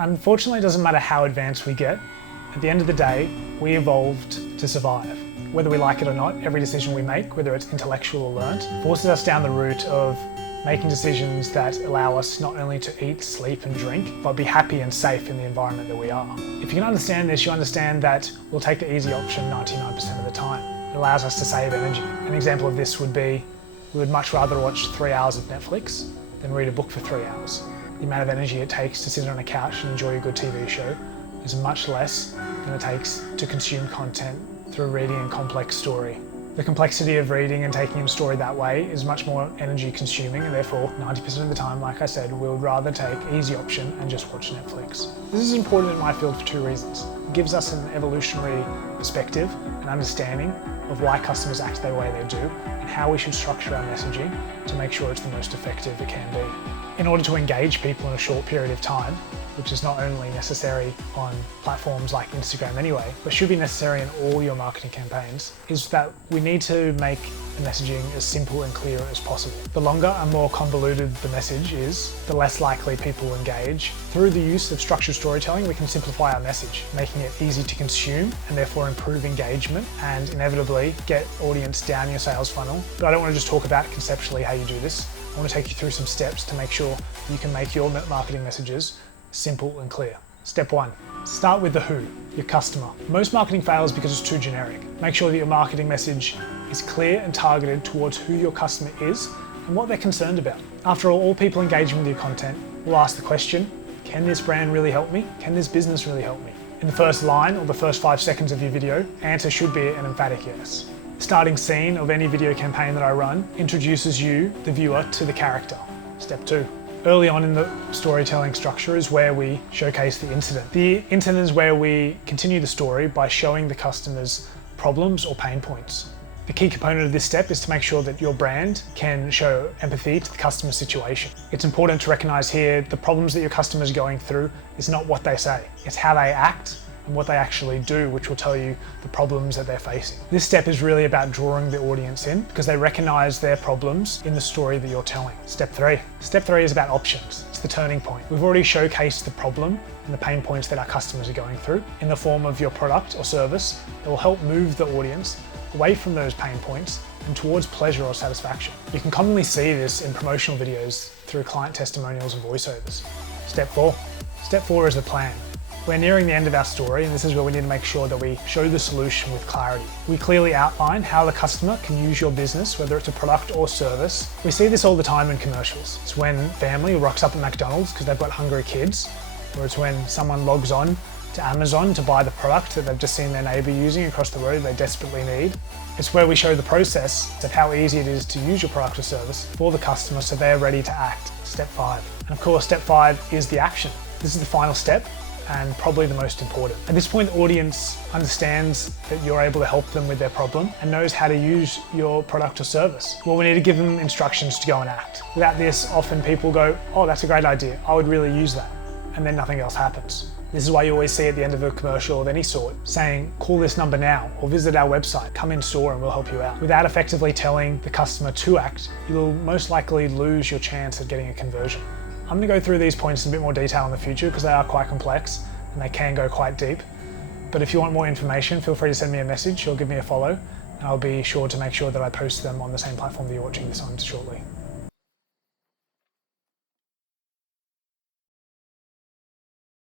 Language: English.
Unfortunately, it doesn't matter how advanced we get. At the end of the day, we evolved to survive. Whether we like it or not, every decision we make, whether it's intellectual or learnt, forces us down the route of making decisions that allow us not only to eat, sleep and drink, but be happy and safe in the environment that we are. If you can understand this, you understand that we'll take the easy option 99% of the time. It allows us to save energy. An example of this would be, we would much rather watch 3 hours of Netflix than read a book for 3 hours. The amount of energy it takes to sit on a couch and enjoy a good TV show is much less than it takes to consume content through reading a complex story. The complexity of reading and taking in a story that way is much more energy consuming, and therefore 90% of the time, like I said, we would rather take easy option and just watch Netflix. This is important in my field for 2 reasons. It gives us an evolutionary perspective and understanding of why customers act the way they do and how we should structure our messaging to make sure it's the most effective it can be. In order to engage people in a short period of time, which is not only necessary on platforms like Instagram anyway, but should be necessary in all your marketing campaigns, is that we need to make the messaging as simple and clear as possible. The longer and more convoluted the message is, the less likely people will engage. Through the use of structured storytelling, we can simplify our message, making it easy to consume and therefore improve engagement and inevitably get audience down your sales funnel. But I don't want to just talk about conceptually how you do this. I want to take you through some steps to make sure you can make your marketing messages simple and clear. Step 1, start with the who, your customer. Most marketing fails because it's too generic. Make sure that your marketing message is clear and targeted towards who your customer is and what they're concerned about. After all people engaging with your content will ask the question, can this brand really help me? Can this business really help me? In the first line or the first 5 seconds of your video, answer should be an emphatic yes. The starting scene of any video campaign that I run introduces you, the viewer, to the character. Step 2. Early on in the storytelling structure is where we showcase the incident. The incident is where we continue the story by showing the customers problems or pain points. The key component of this step is to make sure that your brand can show empathy to the customer situation. It's important to recognize here the problems that your customers are going through is not what they say, it's how they act and what they actually do, which will tell you the problems that they're facing. This step is really about drawing the audience in because they recognize their problems in the story that you're telling. Step 3. Step 3 is about options. It's the turning point. We've already showcased the problem and the pain points that our customers are going through in the form of your product or service that will help move the audience away from those pain points and towards pleasure or satisfaction. You can commonly see this in promotional videos through client testimonials and voiceovers. Step 4. Step 4 is the plan. We're nearing the end of our story, and this is where we need to make sure that we show the solution with clarity. We clearly outline how the customer can use your business, whether it's a product or service. We see this all the time in commercials. It's when family rocks up at McDonald's because they've got hungry kids, or it's when someone logs on to Amazon to buy the product that they've just seen their neighbour using across the road they desperately need. It's where we show the process of how easy it is to use your product or service for the customer so they're ready to act. Step 5. And of course, step 5 is the action. This is the final step and probably the most important. At this point, the audience understands that you're able to help them with their problem and knows how to use your product or service. Well, we need to give them instructions to go and act. Without this, often people go, oh, that's a great idea, I would really use that. And then nothing else happens. This is why you always see at the end of a commercial of any sort saying, call this number now or visit our website, come in store and we'll help you out. Without effectively telling the customer to act, you'll most likely lose your chance at getting a conversion. I'm going to go through these points in a bit more detail in the future because they are quite complex and they can go quite deep. But if you want more information, feel free to send me a message or give me a follow, and I'll be sure to make sure that I post them on the same platform that you're watching this on shortly.